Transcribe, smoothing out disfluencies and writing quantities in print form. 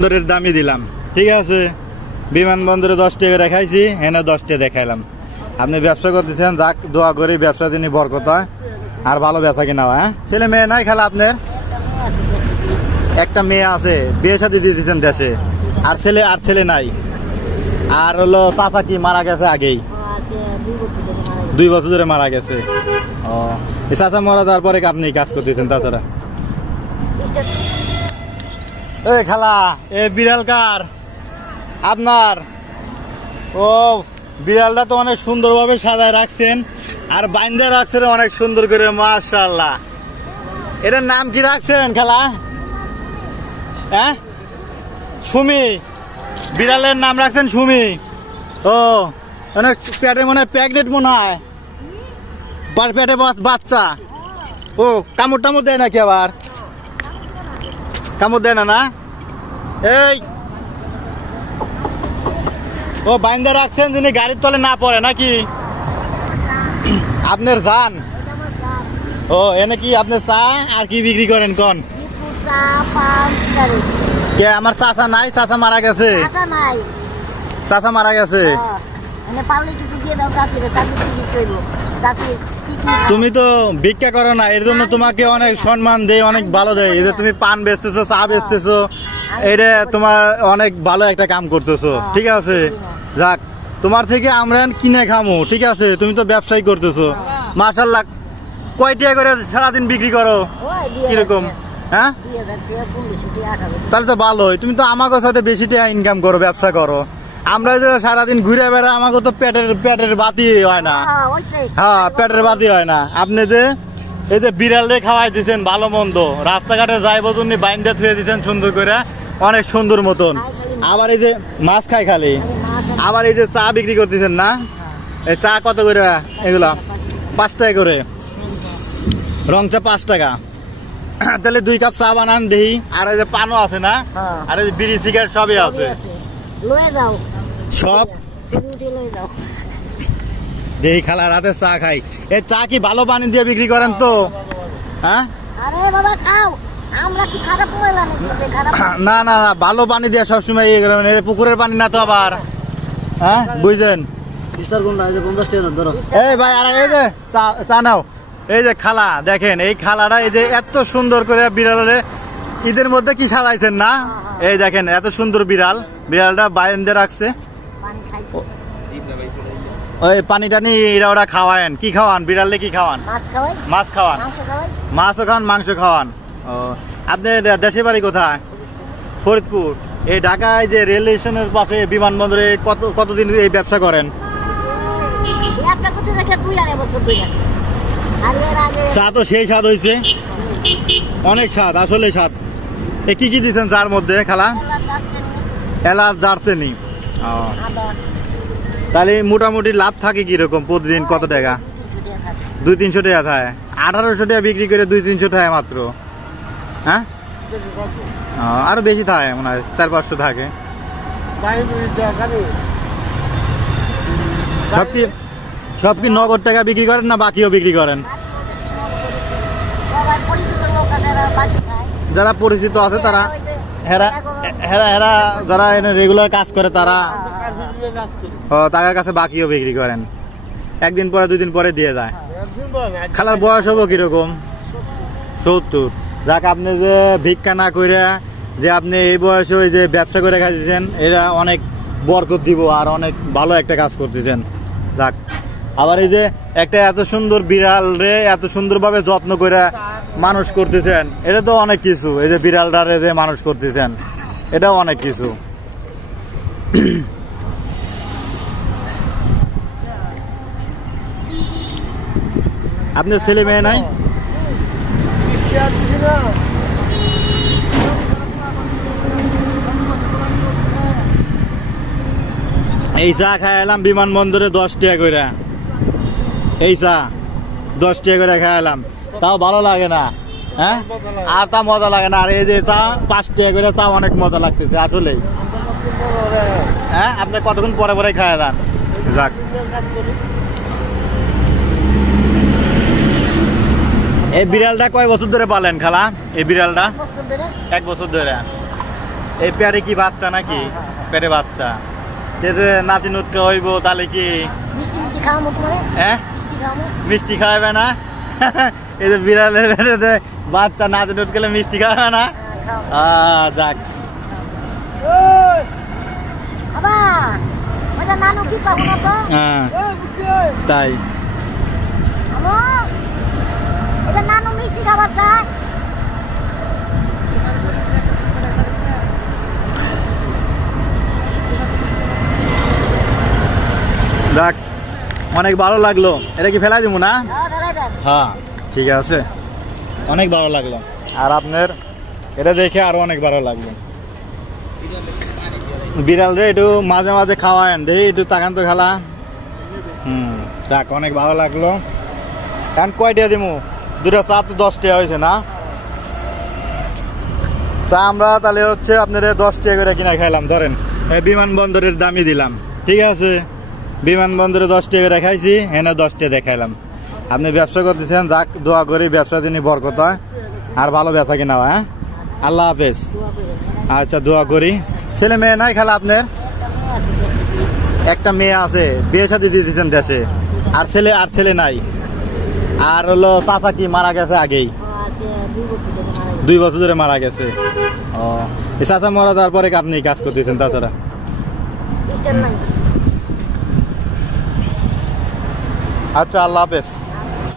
বন্দরের দামই দিলাম, ঠিক আছে। বিমানবন্দরে 10 টাকা দেখাইছি, এনে 10 টাকা দেখাইলাম। আপনি ব্যবসা করতেছেন, যাক দোয়া করি ব্যবসা যিনি বরকত হয় আর ভালো বেচা কিনা হয়। হ্যাঁ, ছেলে মেয়ে নাই খালা আপনার? একটা মেয়ে আছে, বিয়ে শাদী দিয়ে দিচ্ছেন দেশে। আর ছেলে নাই। আর হলো চাচা কি মারা গেছে আগেই? 2 বছর ধরে মারা গেছে। ও, চাচা মারা যাওয়ার পরে আপনি কাজ করতেছেন? তাছাড়া এই খালা, এ বিড়াল কার? আপনার? ও, বিড়ালটা তো অনেক সুন্দর ভাবে সাজায় রাখছেন আর বাইন্দা রাখছেন অনেক সুন্দর করে, মাশাআল্লাহ। এটার নাম কি রাখছেন খালা? হ্যাঁ, সুমি। বিড়ালের নাম রাখছেন সুমি। ও, অনেক পেটে মনে হয় প্রেগনেন্ট মনে হয়, পেটে বাচ্চা। ও, কামড় টামড় দেয় নাকি? আবার কামড় দেয় না? না, এই ও বাইন্দা রাখছেন যিনি গাড়ির তলে না পড়ে নাকি? আপনার যান? ও, এনে কি আপনি চা আর কি বিক্রি করেন কোন? কে আমার চাচা নাই? চাচা মারা গেছে? চাচা মারা গেছে। তুমি তো ভিক্ষা করো না, এর জন্য তোমাকে অনেক সম্মান দেয়, অনেক ভালো দেয়। এই যে তুমি পান বেচতেছো, চা বেচতেছো, এটা তোমার অনেক ভালো একটা কাম করতেছো, ঠিক আছে। যাক, তোমার থেকে আমরা কিনে খামো, ঠিক আছে। তুমি তো ব্যবসায়ী করতেছো, মাশাআল্লাহ। কয়টা করে সারাদিন বিক্রি করো? কিরকম? হ্যাঁ, তাহলে তো ভালোই। তুমি তো আমাকে সাথে বেশি টাকা ইনকাম করো, ব্যবসা করো। আমরা যে সারাদিন ঘুরে বেড়া, আমাকে তো পেটের বাতি হয় না। হ্যাঁ, পেটের বাতি হয় না। আপনি যে এই যে বিড়ালে খাওয়াই দিচ্ছেন ভালো মন্দ, রাস্তাঘাটে যাইবো তুমি বাইন্দা থুয়ে দিচ্ছেন সুন্দর করে, অনেক সুন্দর মতন। আবার এই যে মাছ খাই খালি, আবার এই যে চা বিক্রি করতেছেন না? এই চা কত করে এগুলা? 5 টাকা করে। রং চা 5 টাকা। তাহলে 2 কাপ চা বানান দেই। আর এই যে পানও আছে না? আর এই যে বিড়ি সিগারেট সবই আছে। সব দেই খালা, রাতে চা খাই। এই চা কি ভালো পানি দিয়ে বিক্রি করেন তো? হ্যাঁ, না না না, ভালো পানি দিয়ে সবসময় ইয়ে করেন, পুকুরের পানি না তো আবার। হ্যাঁ, বুঝলেন? এই ভাই, আর এই যে চা নাও। এই যে খালা দেখেন, এই খালাটা এই যে এত সুন্দর করে বিড়ালে ঈদের মধ্যে কি সাজাইছেন না? এই দেখেন এত সুন্দর বিড়ালটা বাইরে রাখছে। ওই পানি টানি এরা ওরা খাওয়ান? কি খাওয়ান বিড়ালে? কি খাওয়ান? মাছ খাওয়ান? মাছও খাওয়ান, মাংস খাওয়ান। ও, আপনার দেশের বাড়ি কোথায়? ফরিদপুর। এই ঢাকায় যে রেল স্টেশনের পাশে বিমানবন্দরে কতদিন এই ব্যবসা করেন? চা তো সেই স্বাদ হয়েছে, অনেক স্বাদ, আসলে স্বাদ। কি কি দিচ্ছেন চার মধ্যে খালা? এলাচ, দারচিনি। তাহলে মোটামুটি লাভ থাকে কিরকম? প্রতিদিন কত টাকা? 200-300 টাকা থাকে। 1800 টাকা বিক্রি করে 200-300 টাকা মাত্র। হ্যাঁ, আরো বেশি থাকে মনে হয়, 400-500 থাকে। সব কি নগদ টাকা বিক্রি করেন না বাকিও বিক্রি করেন? যারা পরিচিত আছে তারা, হেরা যারা এনে রেগুলার কাজ করে তারা তাদের কাছে বাকিও বিক্রি করেন। 1 দিন পরে 2 দিন পরে দিয়ে যায়। খালার বয়স হবো কিরকম? 70। যাক, আপনি যে ভিক্ষা না করে যে আপনি এই বয়সে ওই যে ব্যবসা করে খাইছেন, এটা অনেক বরকত দিব আর অনেক ভালো একটা কাজ করতেছেন। যাক, আবার এই যে একটা এত সুন্দর বিড়াল রে এত সুন্দর ভাবে যত্ন করে মানুষ করতেছেন, এটা তো অনেক কিছু। এই যে বিড়ালটারে যে মানুষ করতেছেন, এটাও অনেক কিছু। আপনার ছেলে মেয়ে নাই? এই চা খাই এলাম বিমানবন্দরে 10 টাকা করে। এই চা 10 টাকা করে খাই এলাম, তাও ভালো লাগে না। হ্যাঁ, আর তা মজা লাগে না। আর এই যে চা 5 টাকা করে, চা অনেক মজা লাগতেছে আসলে। হ্যাঁ, আপনি কতক্ষণ পরে পরে খাই যান। যাক, এই বিড়ালটা কয় বছর ধরে পালেন খালা? এই বিড়ালটা 1 বছর ধরে। এই পেয়ারে কি বাচ্চা নাকি? পেটে বাচ্চা। যে নাতি নুতকে হইব তাহলে কি হ্যাঁ মিষ্টি খাওয়াবে না? এই যে বিড়ালের পেটে বাচ্চা নাতি নুত গেলে মিষ্টি খাওয়াবে না? যাক তাই দেখ অনেক ভালো লাগলো। এটা কি ফেলাই দিব না? হ্যাঁ ঠিক আছে, অনেক ভালো লাগলো। আর আপনার এটা দেখে আরো অনেক ভালো লাগলো। বিড়াল রে একটু মাঝে মাঝে খাওয়ায়েন দেখি, একটু তাকান তো খালা। যাক অনেক ভালো লাগলো। কারণ কয়টা দিমু? দুটা চা তো 10 টাকা হয়েছে না? চা আমরা তাহলে হচ্ছে আপনার 10 টাকা করে কিনা খাইলাম। ধরেন বিমানবন্দরের দামই দিলাম, ঠিক আছে? বিমানবন্দরে 10 টাকা করে খাইছি, এনে 10 টাকা দেখাইলাম। আপনি ব্যবসা করতেছেন, যাক দোয়া করি ব্যবসা যিনি বরকত হয় আর ভালো ব্যবসা কিনা হয়। হ্যাঁ আল্লাহ হাফেজ। আচ্ছা দোয়া করি। ছেলে মেয়ে নাই খালা আপনার? একটা মেয়ে আছে, বিয়ে শাদী দিয়ে দিচ্ছেন দেশে। আর ছেলে নাই? আর হলো চাচা কি মারা গেছে আগেই? 2 বছর ধরে মারা গেছে। ও চাচা মারা যাওয়ার পরে আপনি কাজ করতেছেন তাছাড়া? আচ্ছা আল্লাহ হাফেজ।